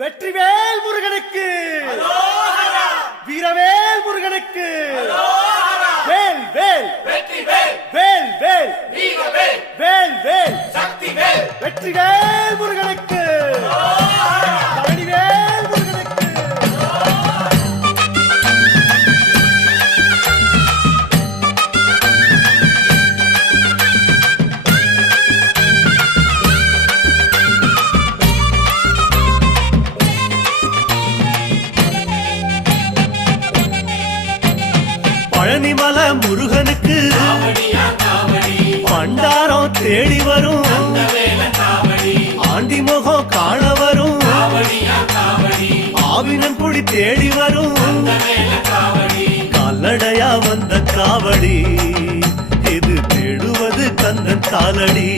வெற்றிவேல் முருகனுக்கு, வீரவேல் முருகனுக்கு, வேல் வேல் வேல் வேல் வேல் வேல் வெற்றிவேல் முருகனுக்கு, பழனிவேல் முருகனுக்கு. பழனிமல முருகனுக்கு பண்டாரம் தேடி வரும், ஆண்டி முகம் காண வரும், ஆவினன் குடி தேடி வரும், கால்நடையா வந்த காவடி இது தேடுவது கந்தன் காலடி.